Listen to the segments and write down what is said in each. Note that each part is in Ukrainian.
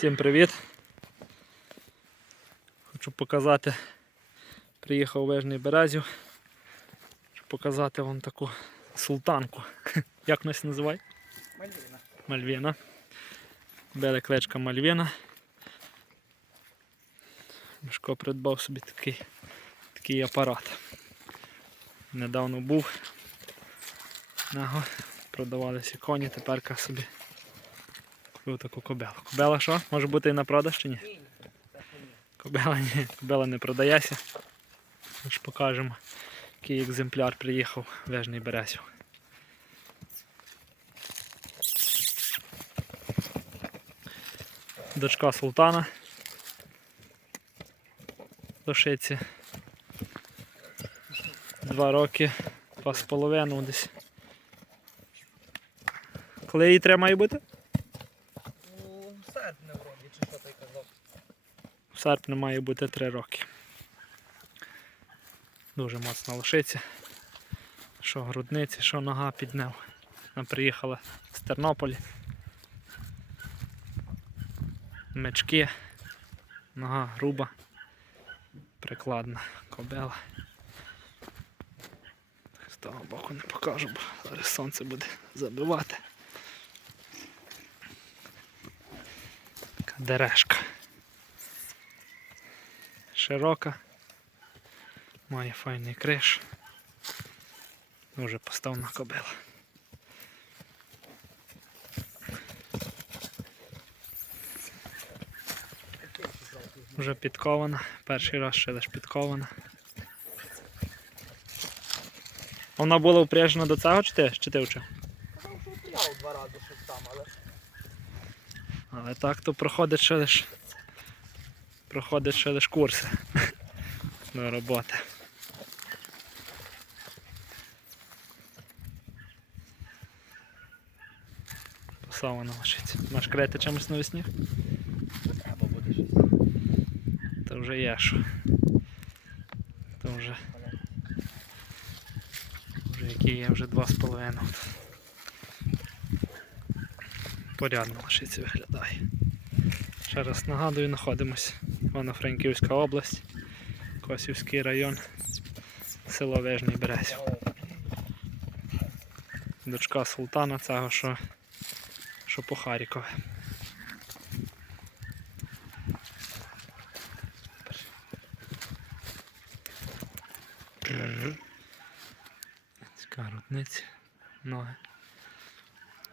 Всім привіт! Хочу показати, приїхав Вежний Березів. Хочу показати вам таку султанку. Як нас називає? Мальвіна. Мальвіна. Бела кличка Мальвіна. Мишко придбав собі такий, такий апарат. Недавно був. Наго продавалися коні, тепер собі купив таку кобелу. Кобела що? Може бути і на продаж чи ні? Кобела, ні, кобела не продається. Ми ж покажемо, який екземпляр приїхав Вежний Березів. Дочка султана. Лошиці. Два роки, два з половиною десь. Коли її треба має бути? Ну, серпня вроді, чи що ти казав. В серпні має бути 3 роки. Дуже моцна лошиця. Що грудниці, що нога піднев. Вона приїхала з Тернополя. Мечки. Нога груба. Прикладна кобела. З того боку не покажу, бо зараз сонце буде забивати. Така дерешка широка, має файний криш. Дуже поставна кобила. Вже підкована, перший раз ще лише підкована. Вона була впряжена до цього чи ти, чи ти вчив? Казав, що два рази щось там, але Але так то проходить ще лиш проходить ще лиш курси до роботи. Посована лишиться. Наш крити чимось навесні? треба буде щось. То вже є що. То вже. Вже які є вже два з половиною. Порядно лишиться виглядає. Ще раз нагадую, знаходимось Івано-Франківська область, Косівський район, село Вежний Березів. Дочка султана цього, що, що по Харкові. Така рудниці, ноги.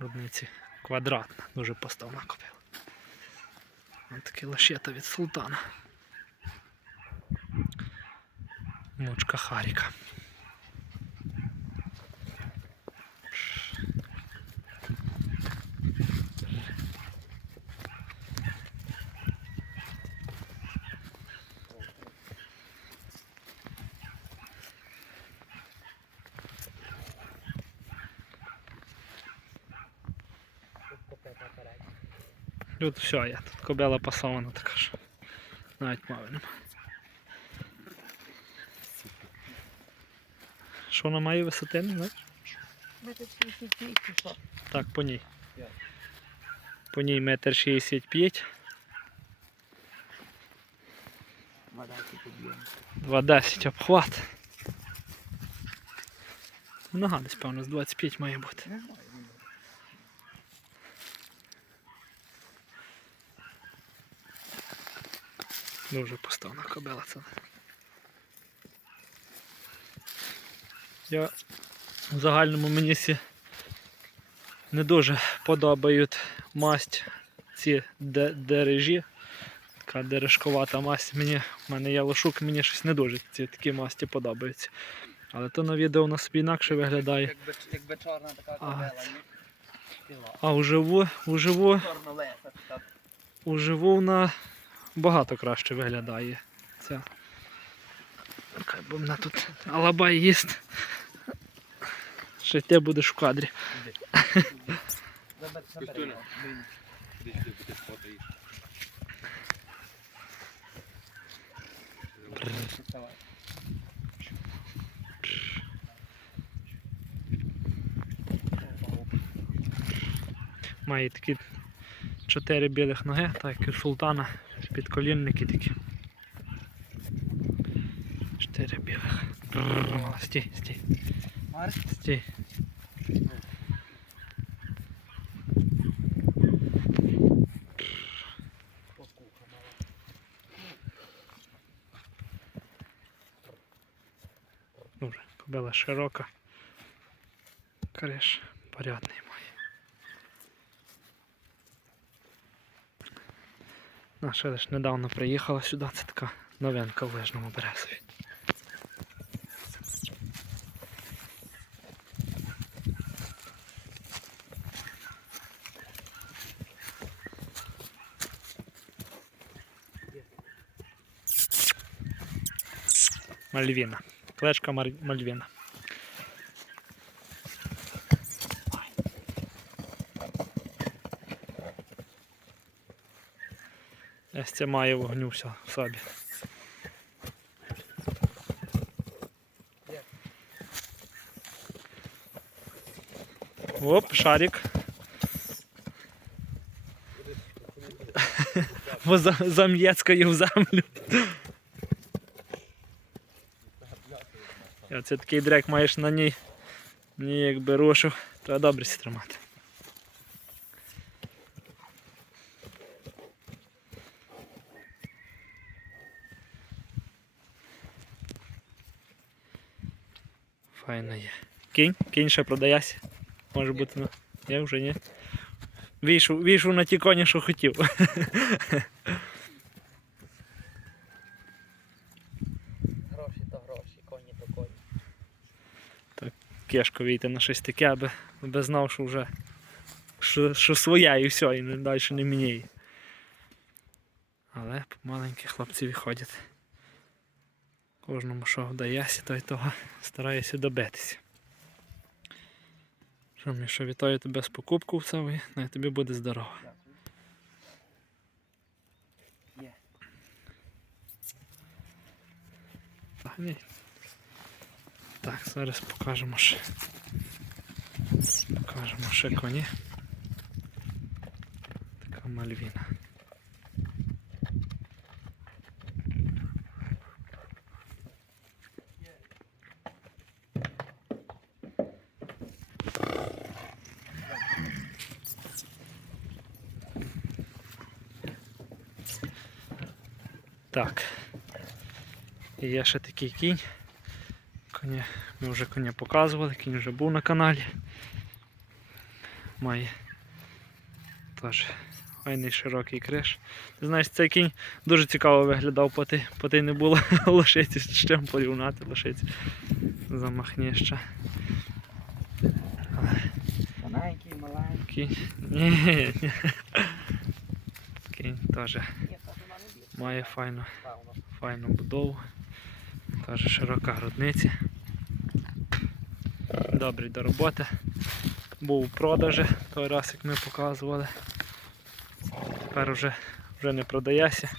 Рудниці квадратна, дуже поставна купила. Таке лашета від султана. Мочка Харіка. Тут все є, тут кобела пасована така що. Навіть мови нема. Що вона має висоти, не знаєш? Метр 35? Так, по ній. По ній метр шістдесят п'ять, під'єм. 2,10 обхват. Нога десь, певно, з 25 має бути. Не знаю. ні. Дуже поставна кобела це. Я в загальному мені сі не дуже подобають масть ці дережі. Така дережковата масть. Мені, в мене є лошук, мені щось не дуже ці такі масті подобаються. Але то на відео на собі інакше виглядає. Якби, якби чорна така кобела, ні? А уживу, уживу, уживу вона багато краще виглядає. Ця. Бо мене тут алабай їсть. Ще будеш в кадрі. Має такі чотири білих ноги, так як і султана, підколінники такі. Чотири білих. Стій, стій, стій. Добре, кобила широка. Криш порядний Наша лише недавно приїхала сюди, це така новинка в лижному березові. Мальвіна. Клешка Мальвіна. Це має вогню все в собі. Оп, шарик. Бо за- в землю. Оце такий дрек маєш на ній. Ні, якби рушив. Треба добре тримати. Файно є. Кінь, кінь ще продається. Може бути, ну. Я вже ні. Вийшов, вийшов на ті коні, що хотів. Гроші то гроші, коні то коні. кешко вийти на щось таке, аби, аби знав, що вже що, що своя і все, і далі не міняє. Але маленькі хлопці виходять. Кожному що вдається, той того старається добитися. Що мені, що вітаю тебе з покупку в цей, най тобі буде здорово. Так, ні. Так, зараз покажемо ще. Покажемо ще коні. Така мальвіна. Так. І є ще такий кінь. Коня, ми вже коня показували, кінь вже був на каналі. Має теж файний широкий криш. Ти знаєш, цей кінь дуже цікаво виглядав, поти, поти не було лошиці, з чим порівняти лошиці. Замахніща. Але Маленький, маленький. Ні, ні. Кінь теж Ні, та вона не б'є. Має файну, файну будову. Теж широка грудниця. Добрий до роботи. Був у продажі той раз, як ми показували. Тепер вже, вже не продається.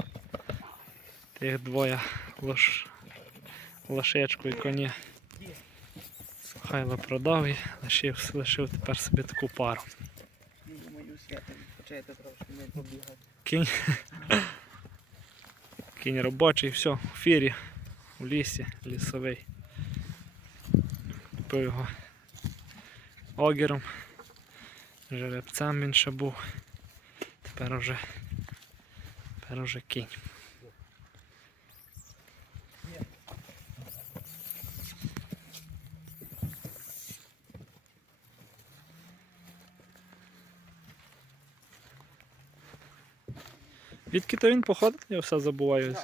Тих двоє лош... лошечку і коні. Хайло продав і лишив, лишив тепер собі таку пару. Кінь. Кінь робочий, все, в фірі, у лісі, лісовий. Купив його огіром. Жеребцем він ще був. Тепер уже, тепер уже кінь. Відки то він походить? Я все забуваю.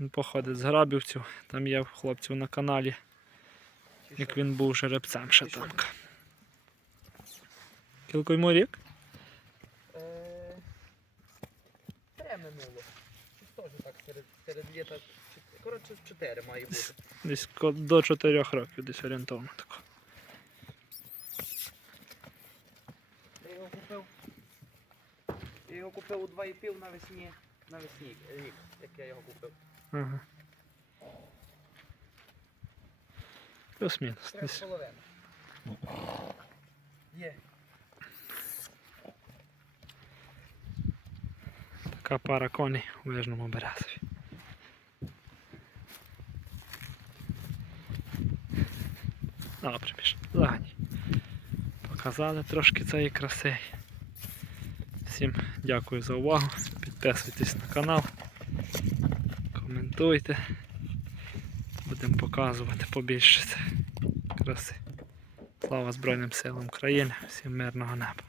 Він походить з грабівців. Там є хлопців на каналі, як він був жеребцем ще там. Кілько йому рік? Е, Те минуло. Теж так серед, літа. Коротше, 4 має бути. Десь до 4 років, десь орієнтовно купив у 2,5 навесні навесні рік, як я його купив. Ага. Плюс-мінус. Три з. Є. Така пара коней у Вижному Березові. Добре, пішли. Загані. Показали трошки цієї краси. Всім дякую за увагу. Підписуйтесь на канал. Коментуйте. Будемо показувати побільше краси. Слава Збройним силам України, всім мирного неба.